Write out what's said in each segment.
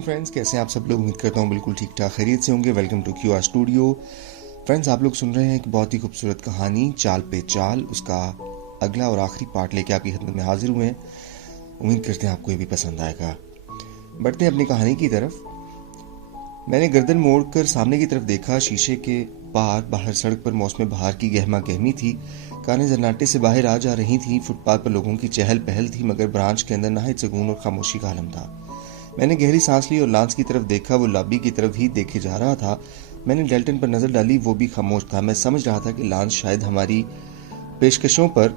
Friends, कैसे हैं आप सब लोग। उम्मीद करता हूँ बिल्कुल ठीक ठाक खैरियत से होंगे। Welcome to Q R studio. Friends, आप लोग सुन रहे हैं एक बहुत ही खूबसूरत कहानी चाल पे चाल। उसका अगला और आखिरी पार्ट लेके आपकी खिदमत में हाजिर हुए हैं। उम्मीद करते हैं आपको ये भी पसंद आएगा। बढ़ते हैं अपनी कहानी की तरफ। मैंने गर्दन मोड़कर सामने की तरफ देखा। शीशे के पार बाहर सड़क पर मौसम बहार की गहमा गहमी थी। कारें जन्नाटे से बाहर आ जा रही थीं। फुटपाथ पर लोगों की चहल पहल थी, मगर ब्रांच के अंदर नाहित सुकून और खामोशी का आलम था। मैंने गहरी सांस ली और लांस की तरफ देखा। वो लॉबी की तरफ ही देखे जा रहा था। मैंने डेल्टन पर नजर डाली, वो भी खामोश था। मैं समझ रहा था कि लांस शायद हमारी पेशकशों पर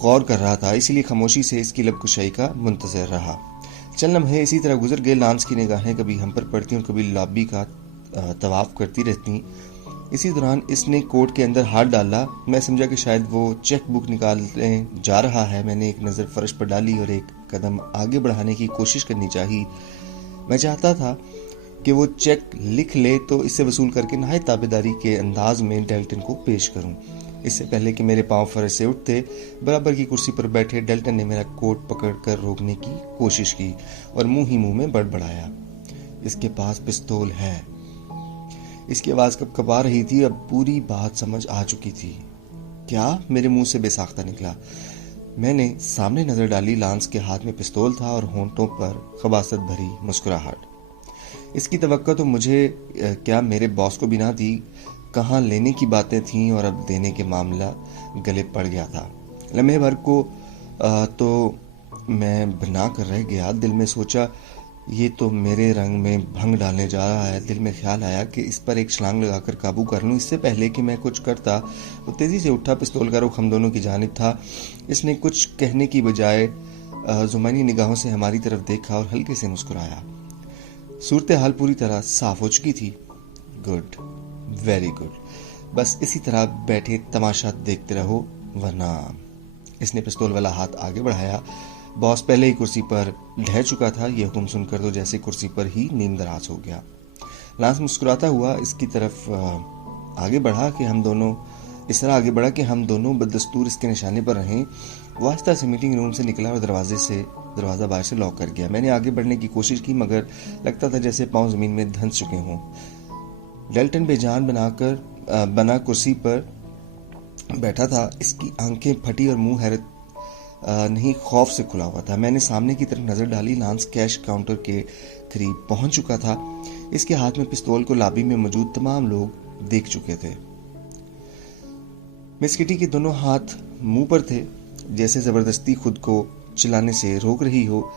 गौर कर रहा था, इसीलिए खामोशी से इसकी लबकुशाई का मुंतजर रहा। चंद लम्हे इसी तरह गुजर गए। लांस की निगाहें कभी हम पर पड़ती और कभी लॉबी का तवाफ करती रहती। इसी दौरान इसने कोट के अंदर हाथ डाला। मैं समझा कि शायद वो चेक बुक निकालने जा रहा है। मैंने एक नज़र फर्श पर डाली और एक कदम आगे बढ़ाने की कोशिश करनी चाहिए। मैं चाहता था कि वो चेक लिख ले तो इसे वसूल करके नहायत ताबेदारी के अंदाज में डेल्टन को पेश करूं। इससे पहले कि मेरे पांव फर्श से उठते, बराबर की कुर्सी पर बैठे डेल्टन ने मेरा कोट पकड़कर रोकने की कोशिश की और मुंह ही मुंह में बड़बड़ाया, इसके पास पिस्तौल है। इसकी आवाज कपकपा रही थी। अब पूरी बात समझ आ चुकी थी। क्या? मेरे मुंह से बेसाख्ता निकला। मैंने सामने नजर डाली। लांस के हाथ में पिस्तौल था और होंठों पर खबासत भरी मुस्कुराहट। इसकी तवक्को तो मुझे क्या मेरे बॉस को भी ना थी। कहाँ लेने की बातें थीं और अब देने के मामला गले पड़ गया था। लम्हे भर को तो मैं बना कर रह गया। दिल में सोचा, ये तो मेरे रंग में भंग डालने जा रहा है। दिल में ख्याल आया कि इस पर एक छलांग लगाकर काबू कर लूं। इससे पहले कि मैं कुछ करता, वो तेजी से उठा। पिस्तौल का रुख हम दोनों की जानिब था। इसने कुछ कहने की बजाय जुमानी निगाहों से हमारी तरफ देखा और हल्के से मुस्कुराया। सूरत हाल पूरी तरह साफ हो चुकी थी। Good, very good. बस इसी तरह बैठे तमाशा देखते रहो, वरना। इसने पिस्तौल वाला हाथ आगे बढ़ाया। बॉस पहले ही कुर्सी पर ढह चुका था। यह हुक्म सुनकर तो जैसे कुर्सी पर ही नीम दराज हो गया। लांस मुस्कुराता हुआ इसकी तरफ आगे बढ़ा कि हम दोनों इस तरह आगे बढ़ा कि हम दोनों बदस्तूर इसके निशाने पर रहें। वो आस्ता से मीटिंग रूम से निकला और दरवाजा बाहर से लॉक कर गया। मैंने आगे बढ़ने की कोशिश की, मगर लगता था जैसे पांव जमीन में धंस चुके हों। डेल्टन बेजान बना कुर्सी पर बैठा था। इसकी आंखें फटी और मुंह हैरत नहीं खौफ से खुला हुआ था। मैंने सामने की तरफ नजर डाली। लांस कैश काउंटर के करीब पहुंच चुका था। इसके हाथ में पिस्तौल को लॉबी में मौजूद तमाम लोग देख चुके थे। मिस किटी के दोनों हाथ मुंह पर थे, जैसे जबरदस्ती खुद को चिल्लाने से रोक रही हो।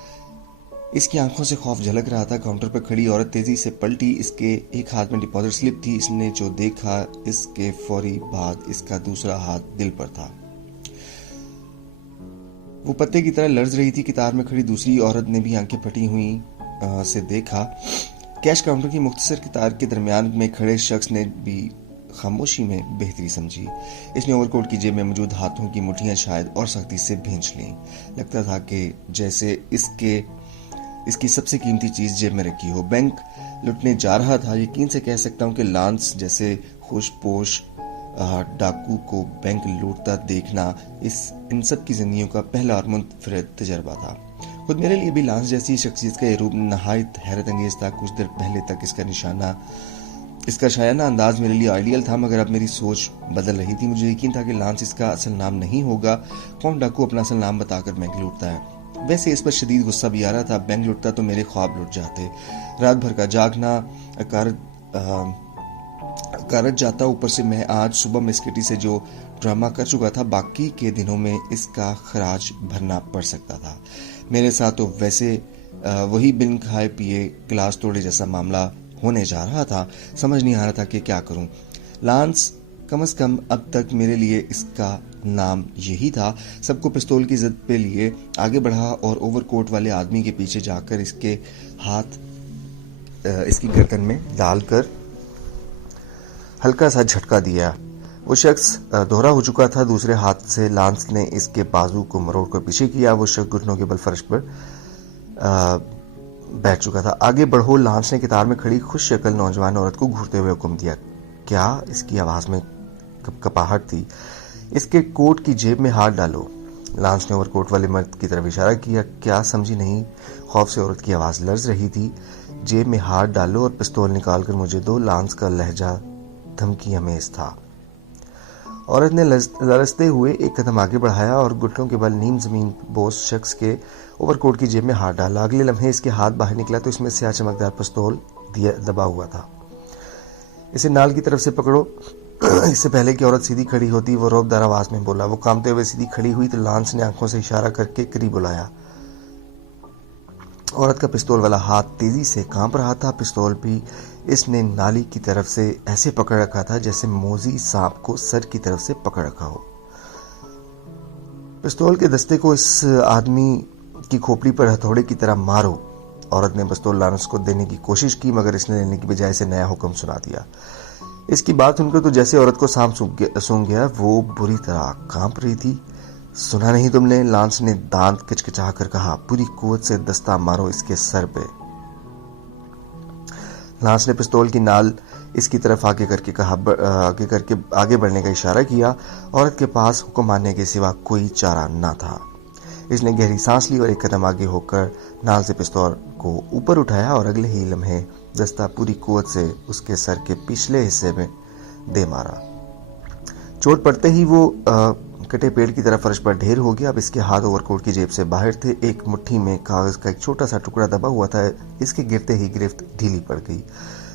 इसकी आंखों से खौफ झलक रहा था। काउंटर पर खड़ी औरत तेजी से पलटी। इसके एक हाथ में डिपॉजिट स्लिप थी। इसने जो देखा, इसके फौरी बाद इसका दूसरा हाथ दिल पर था। वो पत्ते की तरह लर्ज रही थी। कितार में खड़ी दूसरी औरत ने भी आंखें फटी हुई से देखा। कैश काउंटर की मुख्तसर कितार के दरमियान में खड़े शख्स ने भी खामोशी में बेहतरी समझी। इसने ओवरकोट की जेब में मौजूद हाथों की मुठ्ठियां शायद और सख्ती से भींच लीं। लगता था कि जैसे इसकी सबसे कीमती चीज जेब में रखी हो। बैंक लुटने जा रहा था। यकीन से कह सकता हूं कि लांस जैसे खुशपोश डाकू को बैंक लूटता देखना इन सब की जिंदगियों का पहला और मुनफरिद तजर्बा था। खुद मेरे लिए भी लांस जैसी शख्सियत का यह रूप नहायत हैरत अंगेज था। कुछ देर पहले तक इसका शायाना अंदाज मेरे लिए आइडियल था, मगर अब मेरी सोच बदल रही थी। मुझे यकीन था कि लांस इसका असल नाम नहीं होगा। कौन डाकू अपना असल नाम बताकर बैंक लूटता है? वैसे इस पर शदीद गुस्सा भी आ रहा था। बैंक लूटता तो मेरे ख्वाब लुट जाते। रात भर का जागना अकारत जाता। ऊपर से मैं आज सुबह मिस किटी से जो ड्रामा कर चुका था, बाकी के दिनों में इसका खराज भरना पड़ सकता था। मेरे साथ तो वैसे वही बिन खाए पिए गिलास तोड़े जैसा मामला होने जा रहा था। समझ नहीं आ रहा था कि क्या करूं। लांस कम से कम अब तक मेरे लिए इसका नाम यही था। सबको पिस्तौल की जिद पे लिए आगे बढ़ा और ओवरकोट वाले आदमी के पीछे जाकर इसके हाथ इसकी गर्दन में डालकर हल्का सा झटका दिया। वो शख्स दोहरा हो चुका था। दूसरे हाथ से लांस ने इसके बाजू को मरोड़कर पीछे किया। वो शख्स घुटनों के बल फर्श पर बैठ चुका था। आगे बढ़ो, लांस ने कितार में खड़ी खुश शक्ल नौजवान औरत को घूरते हुए हुक्म दिया। क्या? इसकी आवाज में कपकपाहट थी। इसके कोट की जेब में हाथ डालो। लांस ने ओवरकोट वाले मर्द की तरफ इशारा किया। क्या समझी नहीं? खौफ से औरत की आवाज़ लर्ज रही थी। जेब में हाथ डालो और पिस्तौल निकाल कर मुझे दो। लांस का लहजा धमकी अमेज था। औरत ने लरजते हुए एक कदम आगे बढ़ाया और घुटनों के बल नीम जमीन बोस शख्स के ओवरकोट की जेब में हाथ डाला। अगले लम्हे इसके हाथ बाहर निकला तो इसमें स्याह चमकदार पिस्तौल दबा हुआ था। इसे नाल की तरफ से पकड़ो। इससे पहले कि औरत सीधी खड़ी होती वो रौबदार आवाज में बोला। वो कांपते हुए सीधी खड़ी हुई तो लांस ने आंखों से इशारा करके करीब बुलाया। औरत का पिस्तौल वाला हाथ तेजी से कांप रहा था। पिस्तौल भी इसने नाली की तरफ से ऐसे पकड़ रखा था जैसे मोजी सांप को सर की तरफ से पकड़ रखा हो। पिस्तौल के दस्ते को इस आदमी की खोपड़ी पर हथौड़े की तरह मारो। औरत ने पिस्तौल लांस को देने की कोशिश की मगर इसने लेने की बजाय से नया हुक्म सुना दिया। इसकी बात सुनकर तो जैसे औरत को सांप सूंघ गया। वो बुरी तरह कांप रही थी। सुना नहीं तुमने? लांस ने दांत किचकिचा कर कहा। पूरी कुवत से दस्ता मारो इसके सर पे। लांस ने पिस्तौल की नाल इसकी तरफ आगे करके कहा। आगे बढ़ने का इशारा किया। औरत के पास हुक्म मानने के सिवा कोई चारा न था। इसने गहरी सांस ली और एक कदम आगे होकर नाल से पिस्तौल को ऊपर उठाया और अगले ही लम्हे दस्ता पूरी कुवत से उसके सर के पिछले हिस्से में दे मारा। चोट पड़ते ही वो कटे पेड़ की तरह फर्श पर ढेर हो गया। अब इसके हाथ ओवरकोट की जेब से बाहर थे। एक मुट्ठी में कागज का एक छोटा सा टुकड़ा दबा हुआ था। इसके गिरते ही गिरफ्त ढीली पड़ गई।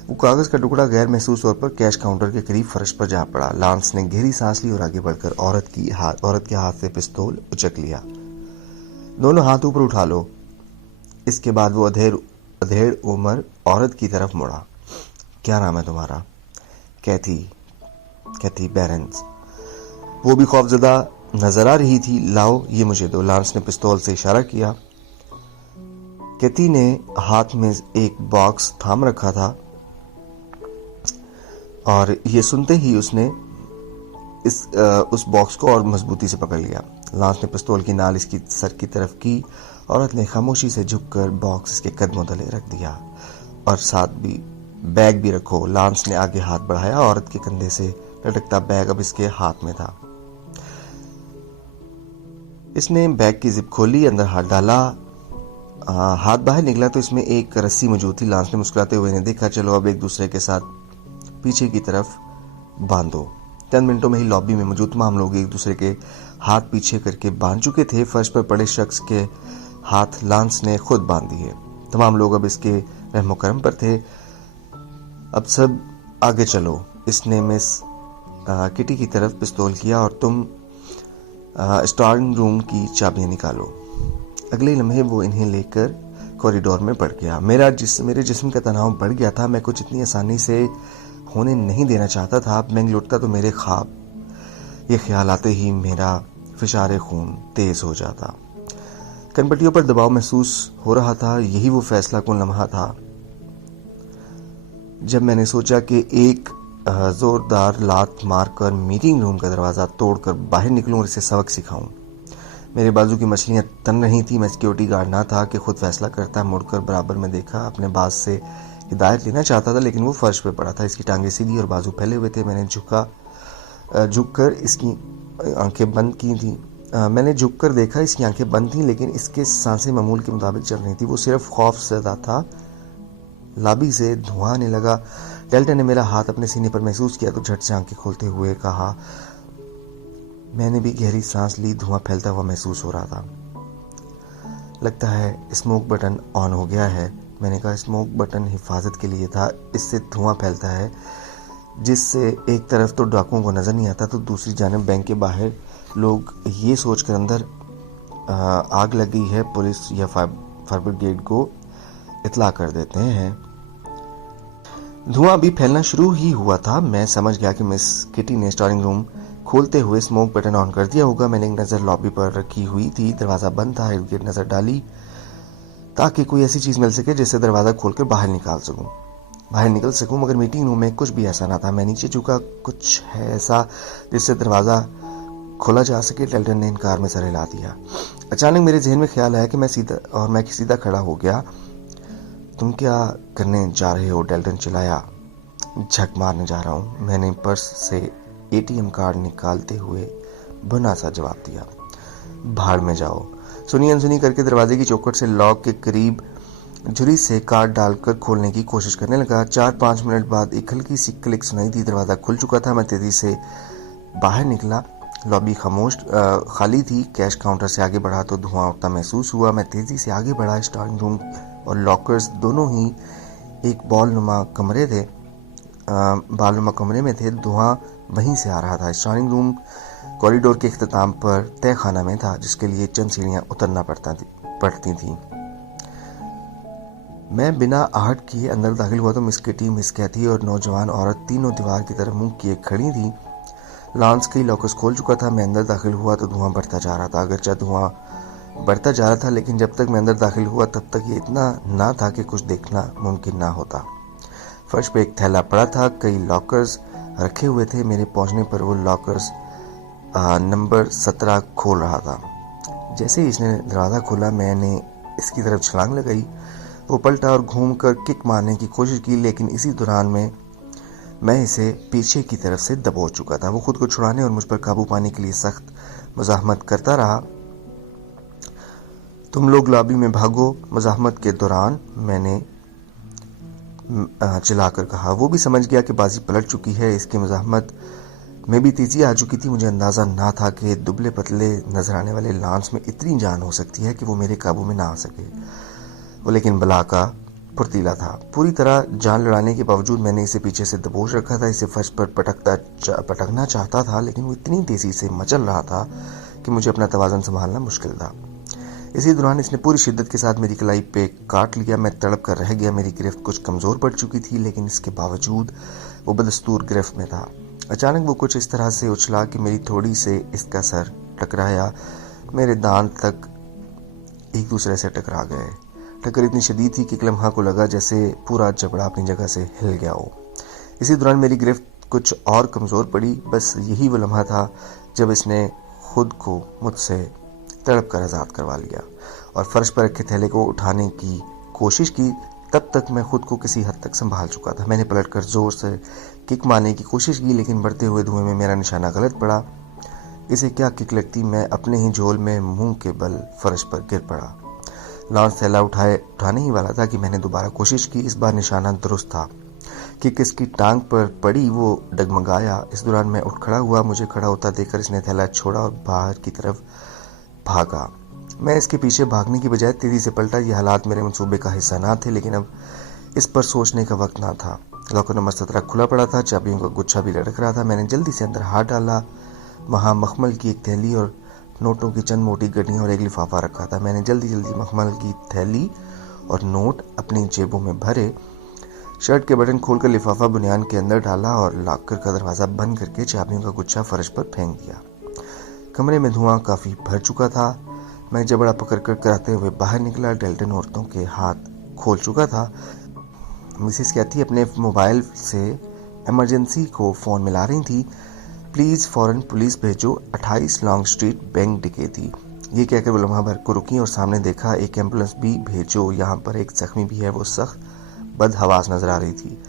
वो कागज का टुकड़ा गैर महसूस तौर पर कैश काउंटर के करीब फर्श पर जा पड़ा। लांस ने गहरी सांस ली और आगे बढ़कर औरत के हाथ से पिस्तौल उचक लिया। दोनों हाथ ऊपर उठा लो। इसके बाद वो अधेड़ उम्र औरत की तरफ मुड़ा। क्या नाम है तुम्हारा? कैथी बैरन्स। वो भी खौफजदा नजर आ रही थी। लाओ ये मुझे दो। लांस ने पिस्तौल से इशारा किया। कैथी ने हाथ में एक बॉक्स थाम रखा था और ये सुनते ही उसने उस बॉक्स को और मजबूती से पकड़ लिया। लांस ने पिस्तौल की नाल इसकी सर की तरफ की। औरत ने खामोशी से झुककर बॉक्स इसके कदमों तले रख दिया। और साथ भी बैग भी रखो। लांस ने आगे हाथ बढ़ाया। औरत के कंधे से लटकता बैग अब इसके हाथ में था। इसने बैग की जिप खोली, अंदर हाथ डाला। हाथ बाहर निकला तो इसमें एक रस्सी मौजूद थी। लांस ने मुस्कुराते हुए इन्हें देखा। चलो अब एक दूसरे के साथ पीछे की तरफ बांधो। 10 मिनटों में ही लॉबी में मौजूद तमाम लोग एक दूसरे के हाथ पीछे करके बांध चुके थे। फर्श पर पड़े शख्स के हाथ लांस ने खुद बांध दिए। तमाम लोग अब इसके रहमो करम पर थे। अब सब आगे चलो। इसने मिस किटी की तरफ पिस्तौल किया। और तुम स्टोरिंग रूम की चाबियां निकालो। अगले लम्हे वो इन्हें लेकर कॉरिडोर में बढ़ गया। मेरे जिस्म का तनाव बढ़ गया था। मैं कुछ इतनी आसानी से होने नहीं देना चाहता था। अब मैं लौटता तो मेरे ख्वाब, ये ख्याल आते ही मेरा फिशारे खून तेज हो जाता। कनपट्टियों पर दबाव महसूस हो रहा था। यही वो फैसला कुन लम्हा था जब मैंने सोचा कि एक जोरदार लात मारकर मीटिंग रूम का दरवाजा तोड़कर बाहर निकलूं और इसे सबक सिखाऊं। मेरे बाजू की मछलियां तन रही थी। मैं सिक्योरिटी गार्ड ना था कि खुद फैसला करता। मुड़कर बराबर में देखा। अपने बाज से हिदायत लेना चाहता था लेकिन वो फर्श पे पड़ा था। इसकी टांगे सीधी और बाजू फैले हुए थे। मैंने झुककर इसकी आंखें बंद की थी। मैंने झुककर देखा। इसकी आंखें बंद थीं लेकिन इसके सांसें मामूल के मुताबिक चल रही थी। वो सिर्फ खौफ ज़दा था। लाबी से धुआं आने लगा। डेल्टन ने मेरा हाथ अपने सीने पर महसूस किया तो झट से आंखें खोलते हुए कहा। मैंने भी गहरी सांस ली। धुआं फैलता हुआ महसूस हो रहा था। लगता है स्मोक बटन ऑन हो गया है। मैंने कहा स्मोक बटन हिफाजत के लिए था। इससे धुआं फैलता है जिससे एक तरफ तो डाकुओं को नजर नहीं आता तो दूसरी जानब बैंक के बाहर लोग ये सोचकर अंदर आग लग गई है पुलिस या फायर ब्रिगेड को इतला कर देते हैं। धुआं भी फैलना शुरू ही हुआ था। मैं समझ गया कि मिस किटी ने स्टोरिंग रूम खोलते हुए स्मोक बटन ऑन कर दिया होगा। मैंने एक नज़र लॉबी पर रखी हुई थी। दरवाज़ा बंद था। इर्द गिर्द नज़र डाली ताकि कोई ऐसी चीज़ मिल सके जिससे दरवाज़ा खोलकर बाहर निकल सकूं। मगर मीटिंग रूम में कुछ भी ऐसा ना था। मैं नीचे झुका। कुछ है ऐसा जिससे दरवाज़ा खोला जा सके। डेल्टन ने इनकार में सर हिला दिया। अचानक मेरे जहन में ख्याल आया कि मैं सीधा खड़ा हो गया। तुम क्या करने जा रहे हो? डेल्टन चिल्लाया। झक मारने जा रहा हूं। मैंने पर्स से ATM कार्ड निकालते हुए भुना सा जवाब दिया। भाड़ में जाओ। सुनी अनसुनी करके दरवाजे की चौखट से लॉक के करीब झुरी से काट डालकर खोलने की कोशिश करने लगा। 4-5 मिनट बाद एक हल्की सी क्लिक सुनाई दी। दरवाजा खुल चुका था। मैं तेजी से बाहर निकला। लॉबी खाली थी। कैश काउंटर से आगे बढ़ा तो धुआं उठता महसूस हुआ। मैं तेजी से आगे बढ़ा। स्ट्रांग रूम और लॉकर्स दोनों ही एक बालनुमा कमरे में थे। धुआं वहीं से आ रहा था। स्ट्रांग रूम कॉरिडोर के इख्तिताम पर तय खाना में था, जिसके लिए चंद सीढ़ियां उतरना पड़ती थी। मैं बिना आहट किए अंदर दाखिल हुआ तो मिस किटी, मिस कैथी और नौजवान औरत तीनों दीवार की तरफ मुंह किए खड़ी थी। लॉन्स कई लॉकर्स खोल चुका था। मैं अंदर दाखिल हुआ तो धुआं बढ़ता जा रहा था। अगरचे धुआं बढ़ता जा रहा था, लेकिन जब तक मैं अंदर दाखिल हुआ तब तक ये इतना ना था कि कुछ देखना मुमकिन ना होता। फर्श पे एक थैला पड़ा था। कई लॉकर्स रखे हुए थे। मेरे पहुंचने पर वो लॉकर्स नंबर 17 खोल रहा था। जैसे ही इसने दरवाज़ा खोला, मैंने इसकी तरफ छलांग लगाई। वो पलटा और घूमकर किक मारने की कोशिश की, लेकिन इसी दौरान में मैं इसे पीछे की तरफ से दबोच चुका था। वो खुद को छुड़ाने और मुझ पर काबू पाने के लिए सख्त मज़ाहमत करता रहा। तुम लोग लॉबी में भागो। मज़ाहमत के दौरान मैंने चिल्लाकर कहा। वो भी समझ गया कि बाजी पलट चुकी है। इसकी मज़ाहमत में भी तेजी आ चुकी थी। मुझे अंदाज़ा ना था कि दुबले पतले नजर आने वाले लांस में इतनी जान हो सकती है कि वो मेरे काबू में ना आ सके। वो लेकिन बला का फुर्तीला था। पूरी तरह जान लड़ाने के बावजूद मैंने इसे पीछे से दबोच रखा था। इसे फर्श पर पटकना चाहता था, लेकिन वो इतनी तेजी से मचल रहा था कि मुझे अपना तवाज़ुन संभालना मुश्किल था। इसी दौरान इसने पूरी शिद्दत के साथ मेरी कलाई पे काट लिया। मैं तड़प कर रह गया। मेरी गिरफ्त कुछ कमज़ोर पड़ चुकी थी, लेकिन इसके बावजूद वो बदस्तूर गिरफ्त में था। अचानक वो कुछ इस तरह से उछला कि मेरी थोड़ी से इसका सर टकराया। मेरे दांत तक एक दूसरे से टकरा गए। टक्कर इतनी शदीद थी कि एक लम्हा को लगा जैसे पूरा जबड़ा अपनी जगह से हिल गया हो। इसी दौरान मेरी गिरफ्त कुछ और कमज़ोर पड़ी। बस यही वो लम्हा था जब इसने खुद को मुझसे तड़प कर आज़ाद करवा लिया और फर्श पर रखे थैले को उठाने की कोशिश की। तब तक मैं खुद को किसी हद तक संभाल चुका था। मैंने पलटकर जोर से किक मारने की कोशिश की, लेकिन बढ़ते हुए धुएं में मेरा निशाना गलत पड़ा। इसे क्या किक लगती, मैं अपने ही झोल में मुंह के बल फर्श पर गिर पड़ा। लॉन्स थैला उठाने ही वाला था कि मैंने दोबारा कोशिश की। इस बार निशाना दुरुस्त था। किक इसकी टांग पर पड़ी। वो डगमगाया। इस दौरान मैं उठ खड़ा हुआ। मुझे खड़ा होता देखकर इसने थैला छोड़ा और बाहर की तरफ भागा। मैं इसके पीछे भागने की बजाय तेजी से पलटा। ये हालात मेरे मंसूबे का हिस्सा ना थे, लेकिन अब इस पर सोचने का वक्त ना था। लॉकर नंबर 17 खुला पड़ा था। चाबियों का गुच्छा भी लटक रहा था। मैंने जल्दी से अंदर हाथ डाला। वहां मखमल की एक थैली और नोटों की चंद मोटी गड्डियां और एक लिफाफा रखा था। मैंने जल्दी मखमल की थैली और नोट अपनी जेबों में भरे। शर्ट के बटन खोलकर लिफाफा बुनियान के अंदर डाला और लॉकर का दरवाजा बंद करके चाबियों का गुच्छा फर्श पर फेंक दिया। कमरे में धुआं काफी भर चुका था। मैं जबड़ा पकड़कर कराते हुए बाहर निकला। डेल्टन औरतों के हाथ खोल चुका था। मिसेस कैथी अपने मोबाइल से इमरजेंसी को फोन मिला रही थी। प्लीज फौरन पुलिस भेजो, 28 लॉन्ग स्ट्रीट बैंक डकैती। ये कहकर वो लम्हा भर को रुकी और सामने देखा। एक एम्बुलेंस भी भेजो, यहाँ पर एक जख्मी भी है। वो सख्त बदहवास नजर आ रही थी।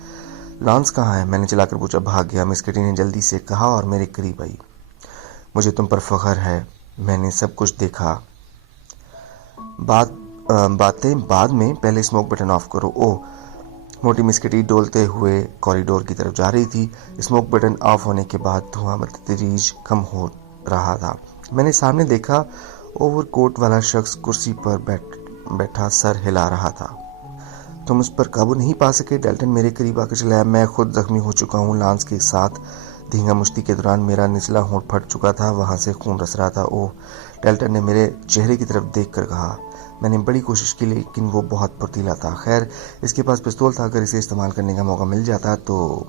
लॉन्स कहाँ है? मैंने चिल्लाकर पूछा। भाग गया, मिस किटी ने जल्दी से कहा और मेरे करीब आई। मुझे तुम पर फख्र है, मैंने सब कुछ देखा। बातें बाद में, पहले स्मोक बटन ऑफ करो। ओह, मोटी मिस किटी डोलते हुए कॉरिडोर की तरफ जा रही थी। स्मोक बटन ऑफ होने के बाद धुआं बतदरीज कम हो रहा था। मैंने सामने देखा, ओवरकोट वाला शख्स कुर्सी पर बैठा सर हिला रहा था। तुम उस पर काबू नहीं पा सके? डेल्टन मेरे करीब आकर चिल्लाया। मैं खुद जख्मी हो चुका हूँ। लांस के साथ धींगा मुश्ती के दौरान मेरा निचला होंठ फट चुका था। वहां से खून रस रहा था। ओह, डेल्टन ने मेरे चेहरे की तरफ देख कर कहा। मैंने बड़ी कोशिश की, लेकिन वो बहुत फुर्तीला था। खैर, इसके पास पिस्तौल था। अगर इसे इस्तेमाल करने का मौका मिल जाता तो।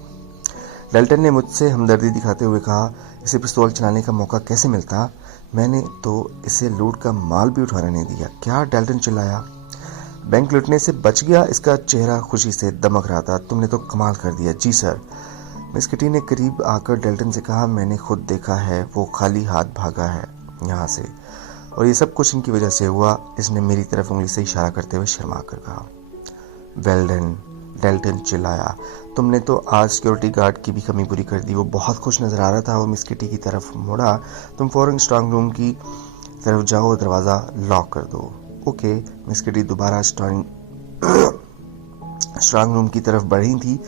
डेल्टन ने मुझसे हमदर्दी दिखाते हुए कहा। इसे पिस्तौल चलाने का मौका कैसे मिलता? मैंने तो इसे लूट का माल भी उठाने नहीं दिया। क्या? डेल्टन चिल्लाया। बैंक लूटने से बच गया? इसका चेहरा खुशी से दमक रहा था। तुमने तो कमाल कर दिया। जी सर, मिस किटी ने करीब आकर डेल्टन से कहा। मैंने खुद देखा है, वो खाली हाथ भागा है यहाँ से, और ये सब कुछ इनकी वजह से हुआ। इसने मेरी तरफ उंगली से इशारा करते हुए शर्मा कर कहा। वेल डन, डेल्टन चिल्लाया। तुमने तो आज सिक्योरिटी गार्ड की भी कमी पूरी कर दी। वो बहुत खुश नजर आ रहा था। वो मिस किटी की तरफ मुड़ा। तुम फौरन स्ट्रांग रूम की तरफ जाओ और दरवाज़ा लॉक कर दो। ओके। मिस किटी दोबारा स्ट्रांग रूम की तरफ बढ़ी थी।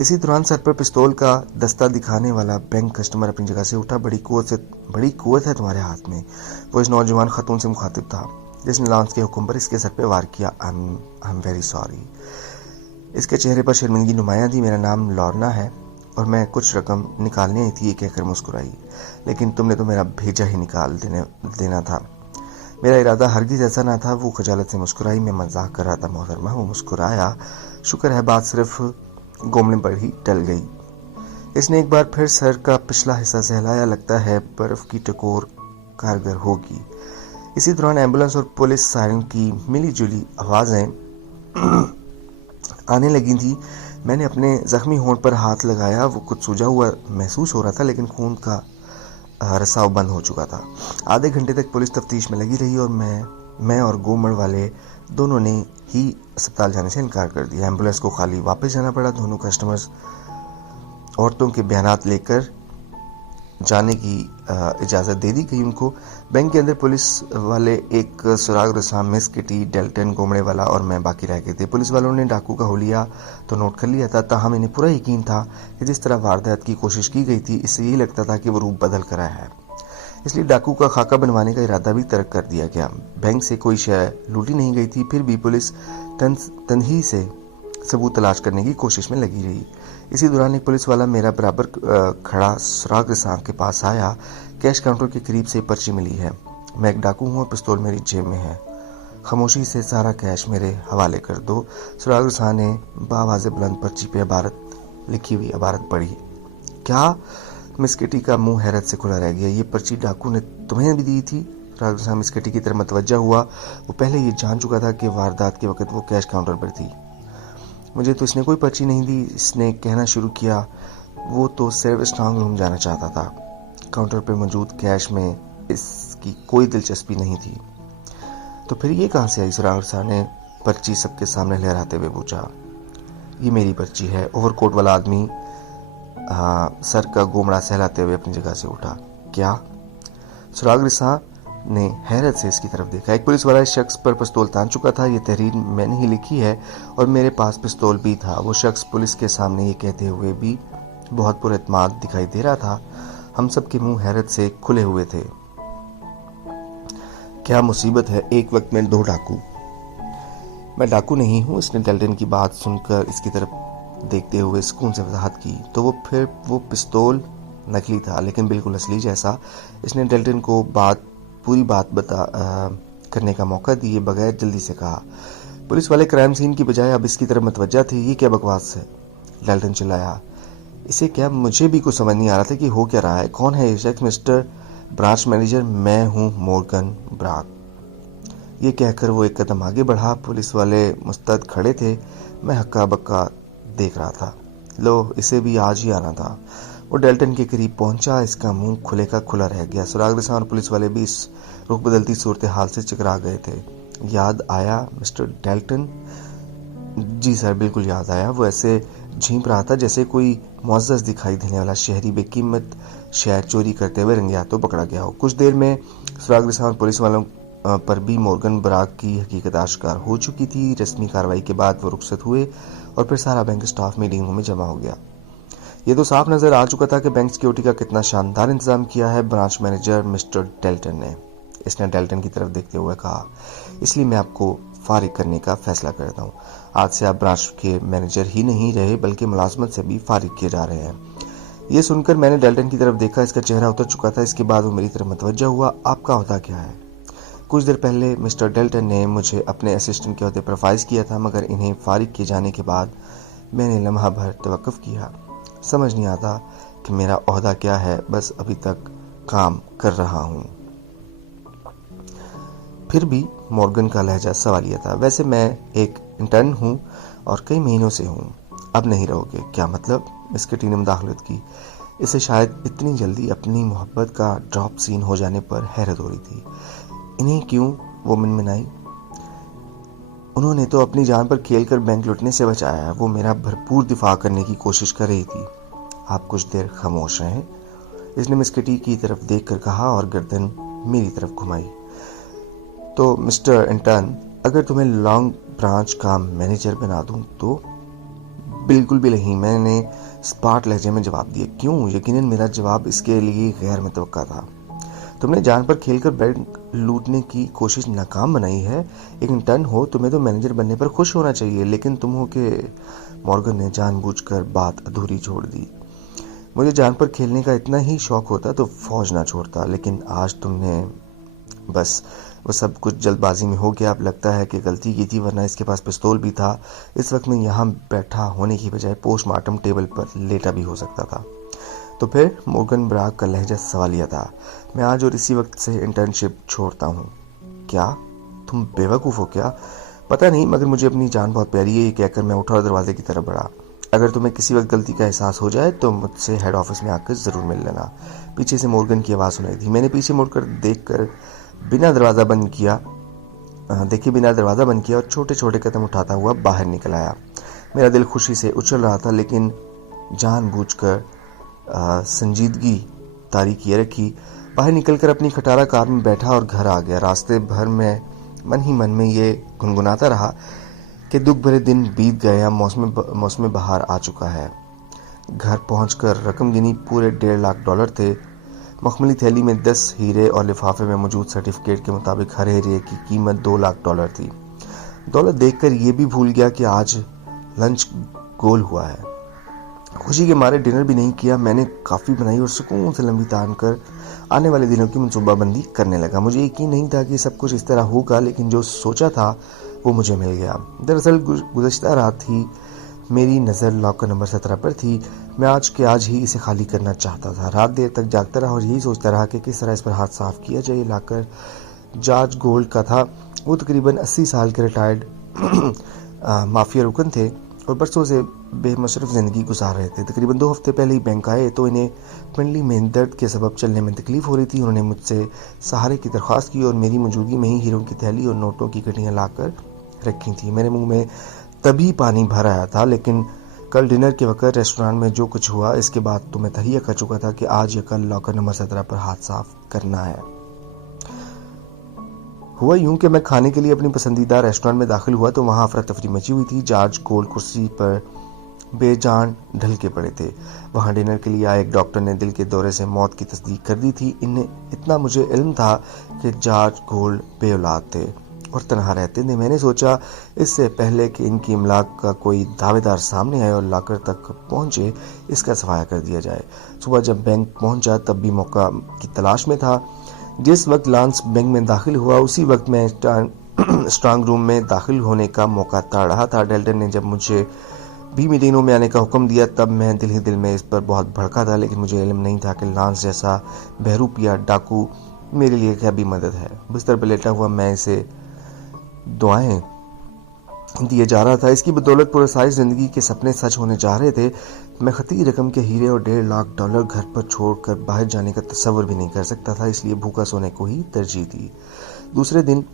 इसी दौरान सर पर पिस्तौल का दस्ता दिखाने वाला बैंक कस्टमर अपनी जगह से उठा। बड़ी कुव्वत है तुम्हारे हाथ में, वो इस नौजवान खातून से मुखातिब था जिसने लॉन्स के हुक्म पर इसके सर पे वार किया। I am very sorry. इसके चेहरे पर शर्मिंदगी नुमायां थी। मेरा नाम लॉर्ना है और मैं कुछ रकम निकालने आई थी, ये कहकर मुस्कुराई। लेकिन तुमने तो मेरा भेजा ही निकाल देना था। मेरा इरादा हरगिज ऐसा ना था। वो खजालत से मुस्कुराई। मैं मजाक कर रहा था मोहतरमा। वो मुस्कुराया। शुक्र है बात सिर्फ गोमले पर ही टल गई। इसने एक बार फिर सर का पिछला हिस्सा सहलाया। लगता है बर्फ की टकोर कारगर होगी। इसी दौरान एम्बुलेंस और पुलिस सायरन की मिली जुली आवाजें आने लगी थी। मैंने अपने जख्मी होंठ पर हाथ लगाया। वो कुछ सूजा हुआ महसूस हो रहा था, लेकिन खून का रसाव बंद हो चुका था। आधे घंटे तक पुलिस तफ्तीश में लगी रही और मैं और गोमड़ वाले दोनों ने ही अस्पताल जाने से इनकार कर दिया। एम्बुलेंस को खाली वापस जाना पड़ा। दोनों कस्टमर्स औरतों के बयानात लेकर जाने की इजाज़त दे दी गई उनको। बैंक के अंदर पुलिस वाले एक सुराग रसाम, मिस किटी, डेल्टन, गोमड़े वाला और मैं बाकी रह गए थे। पुलिस वालों ने डाकू का हुलिया तो नोट कर लिया था, ताहम इन्हें पूरा यकीन था कि जिस तरह वारदात की कोशिश की गई थी, इससे यही लगता था कि वो रूप बदल कर आया है। इसलिए डाकू का खाका बनवाने का इरादा भी तर्क कर दिया गया। बैंक से कोई शय लूटी नहीं गई थी, फिर भी पुलिस तनही से सबूत तलाश करने की कोशिश में लगी रही। इसी दौरान एक पुलिस वाला मेरा बराबर खड़ा सुराग रसाम के पास आया। कैश काउंटर के करीब से पर्ची मिली है। मैं एक डाकू हूँ और पिस्तौल मेरी जेब में है। खामोशी से सारा कैश मेरे हवाले कर दो। सुराग रसाम ने बावाज़े बुलंद पर्ची पे लिखी हुई इबारत पढ़ी। क्या? मिस किटी का मुंह हैरत से खुला रह गया। ये पर्ची डाकू ने तुम्हें भी दी थी? सुराग रसाम मिस किटी की तरफ मतवज्जा हुआ। वो पहले ये जान चुका था कि वारदात के वक्त वो कैश काउंटर पर थी। मुझे तो इसने कोई पर्ची नहीं दी, इसने कहना शुरू किया। वो तो सिर्फ स्ट्रांग रूम जाना चाहता था। काउंटर पर मौजूद कैश में इसकी कोई दिलचस्पी नहीं थी। तो फिर ये कहाँ से आई? सुराग रसाम ने पर्ची सबके सामने लहराते हुए पूछा। ये मेरी पर्ची है। ओवरकोट वाला आदमी सर का गोमड़ा सहलाते हुए अपनी जगह से उठा। क्या? सुराग रसाम ने हैरत से इसकी तरफ देखा। एक पुलिस वाला इस शख्स पर पिस्तौल तान चुका था। ये तहरीर मैंने ही लिखी है और मेरे पास पिस्तौल भी था। वो शख्स पुलिस के सामने ये कहते हुए भी बहुत पुरएतमाद दिखाई दे रहा था। हम सब के मुंह हैरत से खुले हुए थे। क्या मुसीबत है? एक वक्त में दो डाकू। मैं डाकू नहीं हूँ। इसने डेल्टन की बात सुनकर इसकी तरफ देखते हुए सुकून से वजाहत की। तो वो पिस्तौल नकली था, लेकिन बिल्कुल असली जैसा। इसने डेल्टन को पूरी बात करने का मौका दिए बगैर जल्दी से कहा। पुलिस वाले क्राइम सीन की बजाय अब इसकी तरफ मतवज्जा थे। ये क्या बकवास है? डेल्टन चिल्लाया। इसे क्या? मुझे भी कुछ समझ नहीं आ रहा था कि हो क्या रहा है। कौन है ये शख्स? मिस्टर ब्रांच मैनेजर, मैं हूँ मॉर्गन ब्राक। ये कहकर वो एक कदम आगे बढ़ा। पुलिस वाले मुस्तैद खड़े थे। मैं हक्का बक्का देख रहा था। लो, इसे भी आज ही आना था। वो डेल्टन के करीब पहुंचा। इसका मुंह खुले का खुला रह गया। सुराग रसाम और पुलिस वाले भी इस रुख बदलती सूरत हाल से चकरा गए थे। याद आया मिस्टर डेल्टन? जी सर, बिल्कुल याद आया। वो ऐसे झींप रहा था जैसे कोई मुअज़्ज़ज़ दिखाई देने वाला शहरी बेकीमत शहर चोरी करते हुए रंगे हाथों पकड़ा गया हो। कुछ देर में सुराग रसाम और पुलिस वालों पर भी मॉर्गन ब्राक की हकीकत आश्कार हो चुकी थी। रस्मी कार्रवाई के बाद वो रुखसत हुए और फिर सारा बैंक स्टाफ मीटिंग रूम में जमा हो गया। ये तो साफ नजर आ चुका था कि बैंक सिक्योरिटी का कितना शानदार इंतजाम किया है ब्रांच मैनेजर मिस्टर डेल्टन ने। इसने डेल्टन की तरफ देखते हुए कहा। इसलिए मैं आपको फारिग करने का फैसला करता हूँ। आज से आप ब्रांच के मैनेजर ही नहीं रहे, बल्कि मुलाजमत से भी फारिग किए जा रहे हैं। ये सुनकर मैंने डेल्टन की तरफ देखा। इसका चेहरा उतर चुका था। इसके बाद वो मेरी तरफ मतवज्जा हुआ। आपका ओहदा क्या है? कुछ देर पहले मिस्टर डेल्टन ने मुझे अपने असिस्टेंट के ओहदे पर फाइज किया था, मगर इन्हें फारिग किए जाने के बाद मैंने लम्हा भर तवक्कुफ किया। समझ नहीं आता कि मेरा ओहदा क्या है, बस अभी तक काम कर रहा हूँ। फिर भी मॉर्गन का लहजा सवालिया था। वैसे मैं एक इंटर्न हूँ और कई महीनों से हूँ। अब नहीं रहोगे? क्या मतलब? मिस किटी ने मुदाखलत की। इसे शायद इतनी जल्दी अपनी मोहब्बत का ड्रॉप सीन हो जाने पर हैरत हो रही थी। इन्हें क्यों? वो मिनमिनाई। उन्होंने तो अपनी जान पर खेलकर बैंक लुटने से बचाया। वो मेरा भरपूर दिफा करने की कोशिश कर रही थी। आप कुछ देर खामोश रहें, इसने मिस किटी की तरफ देखकर कहा और गर्दन मेरी तरफ घुमाई। तो मिस्टर इंटर्न, अगर तुम्हें लॉन्ग ब्रांच का मैनेजर बना दूं तो? बिल्कुल भी नहीं, मैंने स्पार्ट लहजे में जवाब दिया। क्यों? यकीनन मेरा जवाब इसके लिए गैर मुतवक्का था। तुमने जान पर खेलकर बैंक लूटने की कोशिश नाकाम बनाई है। एक इंटर्न हो, तुम्हें तो मैनेजर बनने पर खुश होना चाहिए, लेकिन तुम हो के। मॉर्गन ने जानबूझकर बात अधूरी छोड़ दी। मुझे जान पर खेलने का इतना ही शौक होता तो फौज ना छोड़ता, लेकिन आज तुमने बस वो सब कुछ जल्दबाजी में हो गया। अब लगता है कि गलती की थी, वरना इसके पास पिस्तौल भी था। इस वक्त मैं यहाँ बैठा होने की बजाय पोस्टमार्टम टेबल पर लेटा भी हो सकता था। तो फिर? मोर्गन ब्राग का लहजा सवालिया था। मैं आज और इसी वक्त से इंटर्नशिप छोड़ता हूँ। क्या? तुम बेवकूफ़ हो क्या? पता नहीं, मगर मुझे अपनी जान बहुत प्यारी है। ये कहकर मैं उठा और दरवाजे की तरफ बढ़ा। अगर तुम्हें किसी वक्त गलती का एहसास हो जाए तो मुझसे हेड ऑफिस में आकर ज़रूर मिल लेना। पीछे से मोर्गन की आवाज़ सुनाई थी। मैंने पीछे मुड़कर बिना दरवाज़ा बंद किया और छोटे छोटे कदम उठाता हुआ बाहर निकल आया। मेरा दिल खुशी से उछल रहा था, लेकिन जानबूझकर संजीदगी तारी किए रखी। बाहर निकलकर अपनी खटारा कार में बैठा और घर आ गया। रास्ते भर में मन ही मन में ये गुनगुनाता रहा कि दुख भरे दिन बीत गए, अब मौसम बहार आ चुका है। घर पहुंचकर रकम गिनी। पूरे $1.5 लाख थे। मखमली थैली में 10 हीरे और लिफाफे में मौजूद सर्टिफिकेट के मुताबिक हर हीरे की कीमत $2 लाख थी। दौलत देखकर ये भी भूल गया कि आज लंच गोल हुआ है। खुशी के मारे डिनर भी नहीं किया। मैंने काफ़ी बनाई और सुकून से लंबी तान कर आने वाले दिनों की मनसूबाबंदी करने लगा। मुझे यकीन नहीं था कि सब कुछ इस तरह होगा, लेकिन जो सोचा था वो मुझे मिल गया। दरअसल गुज़श्ता रात ही मेरी नज़र लॉकर नंबर 17 पर थी। मैं आज के आज ही इसे खाली करना चाहता था। रात देर तक जागता रहा और यही सोचता रहा कि किस तरह इस पर हाथ साफ किया जाए। लॉकर जॉर्ज गोल्ड का था। वो तकरीबन 80 साल के रिटायर्ड माफिया रुकन थे और बरसों से बेमसरफ ज़िंदगी गुजार रहे थे। तकरीबन 2 हफ्ते पहले ही बैंक आए तो इन्हें पिंडली में दर्द के सबब चलने में तकलीफ हो रही थी। उन्होंने मुझसे सहारे की दरख्वास्त की और मेरी मौजूदगी में ही हीरों की थैली और नोटों की गड्डियाँ लाकर रखी थी। मेरे मुंह में तभी पानी भर आया था, लेकिन कल डिनर के वक्त रेस्टोरेंट में जो कुछ हुआ, इसके बाद तो मैं तहिया कर चुका था कि आज या कल लॉकर नंबर 17 पर हाथ साफ करना है। हुआ यूं कि मैं खाने के लिए अपनी पसंदीदा रेस्टोरेंट में दाखिल हुआ तो वहां अफरा तफरी मची हुई थी। जॉर्ज गोल्ड कुर्सी पर बेजान ढल के पड़े थे। वहां डिनर के लिए आए एक डॉक्टर ने दिल के दौरे से मौत की तस्दीक कर दी थी। इतना मुझे इल्म था कि जॉर्ज गोल्ड बेऔलाद थे और तनहा रहते थे। मैंने सोचा इससे पहले कि इनकी इमलाक का कोई दावेदार सामने आए और लॉकर तक पहुंचे, इसका सफाया कर दिया जाए। सुबह जब बैंक पहुंचा तब भी मौका की तलाश में था। जिस वक्त लांस बैंक में दाखिल हुआ उसी वक्त मैं स्ट्रांग रूम में दाखिल होने का मौका ताड़ रहा था। डेल्टन ने जब मुझे भी मीटिंगों में आने का हुक्म दिया तब मैं दिल ही दिल में इस पर बहुत भड़का था, लेकिन मुझे इल्म नहीं था कि लांस जैसा बहरूपिया डाकू मेरे लिए क्या भी मदद है। बिस्तर पर लेटा हुआ मैं इसे दुआएं दिए जा रहा था। इसकी बदौलत पूरे सारी जिंदगी के सपने सच होने जा रहे थे। मैं खती रकम के हीरे और $1.5 लाख घर पर छोड़कर बाहर जाने का तस्वर भी नहीं कर सकता था, इसलिए भूखा सोने को ही तरजीह दी। दूसरे दिन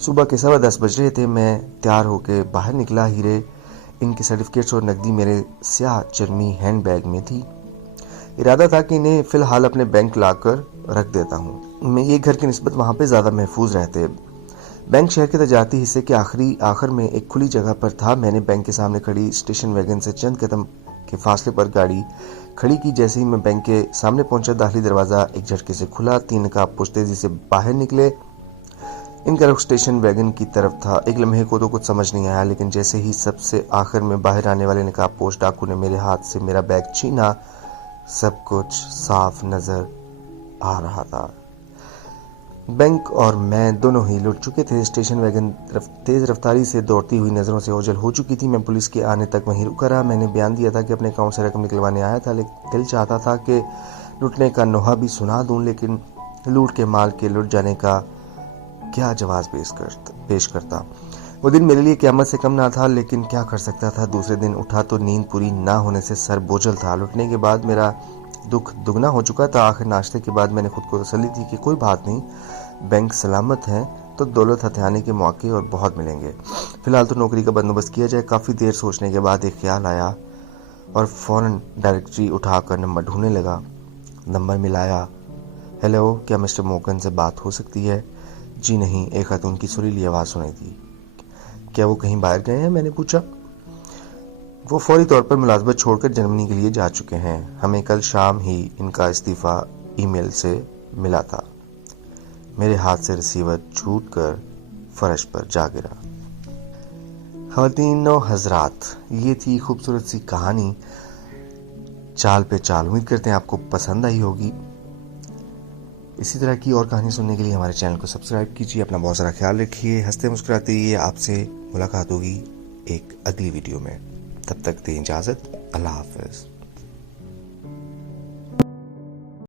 सुबह के 10:15 बज रहे थे। मैं तैयार होकर बाहर निकला। हीरे, इनके सर्टिफिकेट्स और नकदी मेरे स्याह चरमी हैंड बैग में थी। इरादा था कि इन्हें फिलहाल अपने बैंक लाकर रख देता हूँ। मैं ये घर की निस्बत वहाँ पे ज़्यादा महफूज रहते। बैंक शहर के तजारती हिस्से के आखिर में एक खुली जगह पर था। मैंने बैंक के सामने खड़ी स्टेशन वैगन से चंद कदम के फासले पर गाड़ी खड़ी की। जैसे ही मैं बैंक के सामने पहुंचा, दाखिली दरवाजा एक झटके से खुला। 3 नकाबपोश तेजी से बाहर निकले। इनका रुख स्टेशन वैगन की तरफ था। एक लम्हे को तो कुछ समझ नहीं आया, लेकिन जैसे ही सबसे आखिर में बाहर आने वाले नकाबपोश डाकू ने मेरे हाथ से मेरा बैग छीना, सब कुछ साफ नजर आ रहा था। बैंक और मैं दोनों ही लुट चुके थे। स्टेशन वैगन तेज रफ्तारी से दौड़ती हुई नजरों से ओझल हो चुकी थी। मैं पुलिस के आने तक वहीं रुका रहा। मैंने बयान दिया था कि अपने अकाउंट से रकम निकलवाने आया था, लेकिन दिल चाहता था कि लुटने का नोहा भी सुना दूं, लेकिन लूट के माल के लुट जाने का क्या जवाब पेश करता। वो दिन मेरे लिए क़यामत से कम ना था, लेकिन क्या कर सकता था। दूसरे दिन उठा तो नींद पूरी ना होने से सर बोझल था। लुटने के बाद मेरा दुख दुगना हो चुका था। आखिर नाश्ते के बाद मैंने खुद को तसल्ली दी कि कोई बात नहीं, बैंक सलामत है तो दौलत हथियाने के मौके और बहुत मिलेंगे। फिलहाल तो नौकरी का बंदोबस्त किया जाए। काफ़ी देर सोचने के बाद एक ख्याल आया और फौरन डायरेक्टरी उठाकर नंबर ढूंढने लगा। नंबर मिलाया। हेलो, क्या मिस्टर मोकन से बात हो सकती है? जी नहीं, एक खातून की सुरीली आवाज़ सुनाई दी। क्या वो कहीं बाहर गए हैं? मैंने पूछा। वो फौरी तौर पर मुलाजमत छोड़कर जर्मनी के लिए जा चुके हैं। हमें कल शाम ही इनका इस्तीफ़ा ईमेल से मिला था। मेरे हाथ से रिसीवर छूट कर फर्श पर जा गिरा। ख़वातीन और हज़रात, ये थी खूबसूरत सी कहानी चाल पे चाल। उम्मीद करते हैं आपको पसंद आई होगी। इसी तरह की और कहानी सुनने के लिए हमारे चैनल को सब्सक्राइब कीजिए। अपना बहुत सारा ख्याल रखिए, हंसते मुस्कुराते रहिए। आपसे मुलाकात होगी एक अगली वीडियो में। तब तक दें इजाज़त। अल्लाह हाफ़िज़।